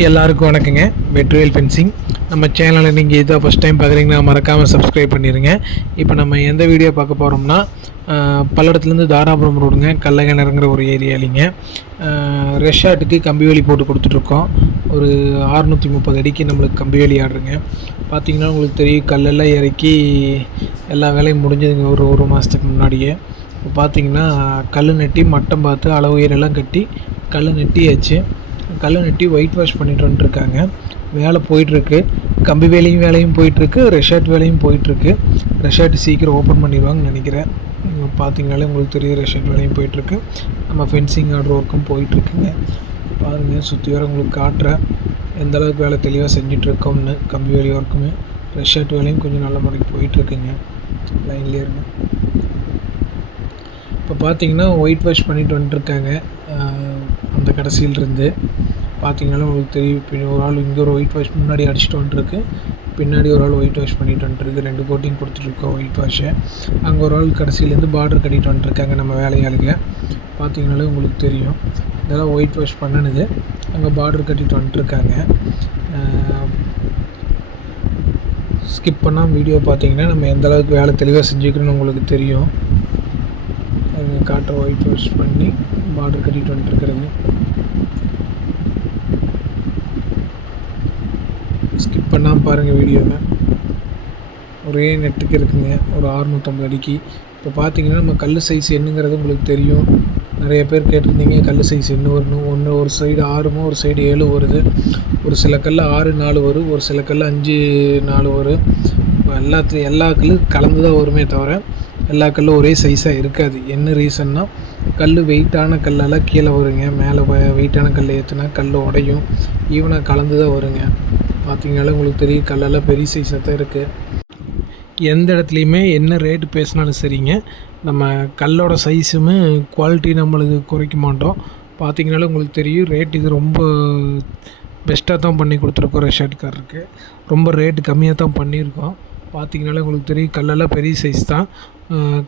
எல்லாருக்கும் வணக்கங்க. வெற்றிவேல் ஃபென்சிங் நம்ம சேனலை நீங்கள் இதான் ஃபஸ்ட் டைம் பார்க்குறீங்கன்னா மறக்காமல் சப்ஸ்கிரைப் பண்ணிடுங்க. இப்போ நம்ம எந்த வீடியோ பார்க்க போகிறோம்னா பல்லடத்துலேருந்து தாராபுரம் ரோடுங்க, கல்லகிணறுங்கிற ஒரு ஏரியாலிங்க. ரெஷாட்டுக்கு கம்பி வேலி போட்டு கொடுத்துட்ருக்கோம். ஒரு 630 அடிக்கு நம்மளுக்கு கம்பி வேலி ஆடுறங்க. பார்த்திங்கன்னா உங்களுக்கு தெரியும், கல்லெல்லாம் இறக்கி எல்லா வேலையும் முடிஞ்சதுங்க ஒரு மாதத்துக்கு முன்னாடியே. இப்போ பார்த்திங்கன்னா கல் நெட்டி மட்டம் பார்த்து அளவு உயரெல்லாம் கட்டி கல் நெட்டியாச்சு. கல் நெட்டி ஒயிட் வாஷ் பண்ணிட்டு வந்துட்டுருக்காங்க. வேலை போயிட்டுருக்கு. கம்பி வேலையும் போயிட்டுருக்கு, ரெஷார்ட் வேலையும் போயிட்டுருக்கு. ரெஷார்ட் சீக்கிரம் ஓப்பன் பண்ணிடுவாங்கன்னு நினைக்கிறேன். பார்த்தீங்கனாலே உங்களுக்கு தெரியும், ரெஷார்ட் வேலையும் போயிட்டுருக்கு. நம்ம ஃபென்சிங் ஆர்டர் ஒர்க்கும் போயிட்டுருக்குங்க. பாருங்கள், சுற்றி வர உங்களுக்கு காட்டுறேன் எந்தளவுக்கு வேலை தெளிவாக செஞ்சிட்ருக்கோம்னு. கம்பி வேலி ஒர்க்குமே ரெஷார்ட் வேலையும் கொஞ்சம் நல்ல முறைக்கு போயிட்டுருக்குங்க. லைன்லேயே இருங்க. இப்போ பார்த்தீங்கன்னா ஒயிட் வாஷ் பண்ணிட்டு வந்துட்டுருக்காங்க. அந்த கடைசியிலிருந்து பார்த்தீங்கன்னாலும் உங்களுக்கு தெரியும், பின் ஒரு ஆள் இங்கே ஒரு ஒயிட் வாஷ் முன்னாடி அடிச்சுட்டு வந்துட்டுருக்கு, பின்னாடி ஒரு ஆள் ஒயிட் வாஷ் பண்ணிட்டு வந்துட்டுருக்கு. 2 கோட்டிங் கொடுத்துட்ருக்கோம் ஒயிட் வாஷை. அங்கே ஒரு ஆள் கடைசியிலேருந்து பார்டர் கட்டிட்டு வந்துட்டுருக்காங்க நம்ம வேலையாளுங்க. பார்த்தீங்கனாலும் உங்களுக்கு தெரியும், இதெல்லாம் ஒயிட் வாஷ் பண்ணினது. அங்கே பார்டர் கட்டிட்டு வந்துட்டுருக்காங்க. ஸ்கிப் பண்ணால் வீடியோ பார்த்தீங்கன்னா நம்ம எந்த அளவுக்கு வேலை தெளிவாக செஞ்சுக்கணும்னு உங்களுக்கு தெரியும். காட்டை ஒயிட் வாஷ் பண்ணி பார்டர் கட்டிட்டு வந்துட்டுருக்கிறது. ஸ்கிப் பண்ணாமல் பாருங்கள் வீடியோவை. ஒரே நெட்டுக்கு இருக்குங்க, ஒரு 650 அடிக்கு. இப்போ பார்த்தீங்கன்னா நம்ம கல் சைஸ் என்னங்கிறது உங்களுக்கு தெரியும். நிறைய பேர் கேட்டிருந்தீங்க கல் சைஸ் என்ன வரணும். ஒரு சைடு 6 ஒரு சைடு 7 வருது. ஒரு சில கல் 6-4 வரும், ஒரு சில கல் 5-4 வரும். எல்லா கல்லும் கலந்து தான் வருமே தவிர எல்லா கல்லும் ஒரே சைஸாக இருக்காது. என்ன ரீசன்னா, கல் வெயிட்டான கல்லெல்லாம் கீழே வருங்க, மேலே வெயிட்டான கல் ஏற்றுனா கல் உடையும். ஈவனாக கலந்து தான் வருங்க. பார்த்தீங்கனாலே உங்களுக்கு தெரியும், கல்லெல்லாம் பெரிய சைஸாக தான் இருக்குது. எந்த இடத்துலையுமே என்ன ரேட்டு பேசினாலும் சரிங்க, நம்ம கல்லோட சைஸுமே குவாலிட்டி நம்மளுக்கு குறைக்க மாட்டோம். பார்த்தீங்கனாலே உங்களுக்கு தெரியும், ரேட் இது ரொம்ப பெஸ்ட்டாக தான் பண்ணி கொடுத்துருக்கோம். ரெஷார்ட்காரருக்கு ரொம்ப ரேட்டு கம்மியாக தான் பண்ணியிருக்கோம். பார்த்தீங்கனாலே உங்களுக்கு தெரியும், கல்லெல்லாம் பெரிய சைஸ் தான்.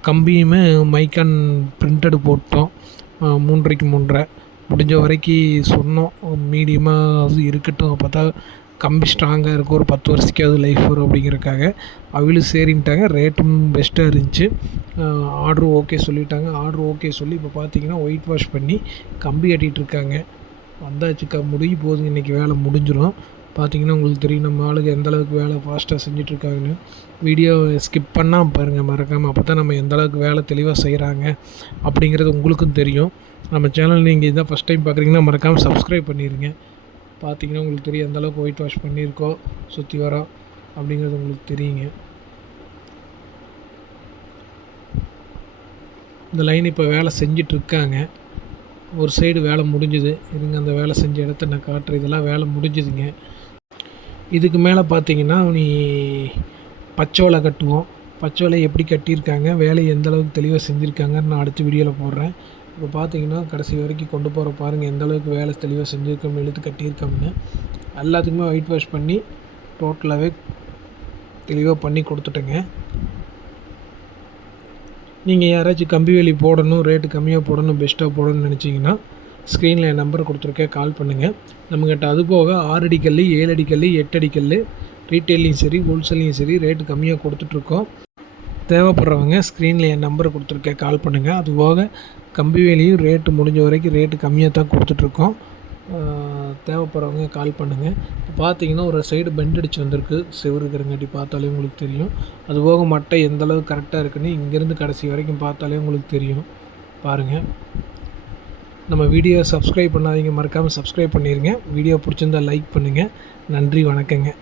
கம்பியுமே மைக்கான் பிரிண்டடு போட்டோம். 3.5 3.5 முடிஞ்ச வரைக்கும் சொன்னோம், மீடியமாக இருக்கட்டும், அப்போ தான் கம்பி ஸ்ட்ராங்காக இருக்கும், ஒரு 10 வருஷத்துக்காவது லைஃப் வரும் அப்படிங்கிறக்காக. அவளும் சரின்ட்டாங்க. ரேட்டும் பெஸ்ட்டாக இருந்துச்சு. ஆர்டரும் ஓகே சொல்லிட்டாங்க. ஆர்டர் ஓகே சொல்லி இப்போ பார்த்தீங்கன்னா ஒயிட் வாஷ் பண்ணி கம்பி கட்டிகிட்ருக்காங்க. வந்தாச்சு, முடிய போகுது, இன்றைக்கி வேலை முடிஞ்சிடும். பார்த்தீங்கன்னா உங்களுக்கு தெரியும், நம்ம ஆளுங்க எந்தளவுக்கு வேலை ஃபாஸ்ட்டாக செஞ்சிட்ருக்காங்கன்னு. வீடியோ ஸ்கிப் பண்ணாமல் பாருங்கள் மறக்காமல். அப்போ தான் நம்ம எந்தளவுக்கு வேலை தெளிவாக செய்கிறாங்க அப்படிங்கிறது உங்களுக்கும் தெரியும். நம்ம சேனல் நீங்கள் இதான் ஃபஸ்ட் டைம் பார்க்குறீங்கன்னா மறக்காமல் சப்ஸ்கிரைப் பண்ணிடுங்க. பார்த்தீங்கன்னா உங்களுக்கு தெரியும் எந்தளவுக்கு ஒயிட் வாஷ் பண்ணியிருக்கோம், சுற்றி வரோம் அப்படிங்கிறது உங்களுக்கு தெரியுங்க. இந்த லைன் இப்போ வேலை செஞ்சிட்ருக்காங்க. ஒரு சைடு வேலை முடிஞ்சுது. இருங்க, அந்த வேலை செஞ்ச இடத்த நான் காட்டுறேன். இதெல்லாம் வேலை முடிஞ்சுதுங்க. இதுக்கு மேலே பார்த்தீங்கன்னா பச்சோலை கட்டுவோம். பச்சோலை எப்படி கட்டியிருக்காங்க, வேலையை எந்தளவுக்கு தெளிவாக செஞ்சுருக்காங்கன்னு நான் அடுத்த வீடியோவில் போடுறேன். இப்போ பார்த்தீங்கன்னா கடைசி வரைக்கும் கொண்டு போகிற பாருங்கள், எந்தளவுக்கு வேலை தெளிவாக செஞ்சுருக்கோம், இழுத்து கட்டியிருக்கோம்னு. எல்லாத்துக்குமே ஒயிட் வாஷ் பண்ணி டோட்டலாகவே தெளிவாக பண்ணி கொடுத்துட்டேங்க. நீங்கள் யாராச்சும் கம்பி வேலி போடணும், ரேட்டு கம்மியாக போடணும், பெஸ்ட்டாக போடணும்னு நினச்சிங்கன்னா ஸ்க்ரீனில் என் நம்பரை கொடுத்துருக்கேன், கால் பண்ணுங்கள். நம்மக்கிட்ட அது போக 6 அடி கல், 7 அடி கல், 8 அடி கல், ரீட்டெயிலையும் சரி ஹோல்சேல்லையும் சரி ரேட்டு கம்மியாக கொடுத்துட்ருக்கோம். தேவைப்படுறவங்க ஸ்க்ரீனில் என் நம்பரை கொடுத்துருக்கேன், கால் பண்ணுங்கள். அது போக கம்பி வேலியும் ரேட்டு முடிஞ்ச வரைக்கும் ரேட்டு கம்மியாக தான் கொடுத்துட்ருக்கோம். தேவைப்படுறவங்க கால் பண்ணுங்கள். இப்போ பார்த்தீங்கன்னா ஒரு சைடு பெண்ட் அடித்து வந்திருக்கு, செவரு இருக்கிறங்காட்டி பார்த்தாலே உங்களுக்கு தெரியும். அதுபோக மட்டை எந்தளவுக்கு கரெக்டாக இருக்குன்னு இங்கேருந்து கடைசி வரைக்கும் பார்த்தாலே உங்களுக்கு தெரியும். பாருங்கள், நம்ம வீடியோ சப்ஸ்கிரைப் பண்ணாதீங்க, மறக்காமல் சப்ஸ்கிரைப் பண்ணிடுங்க. வீடியோ பிடிச்சிருந்தால் லைக் பண்ணுங்கள். நன்றி, வணக்கங்க.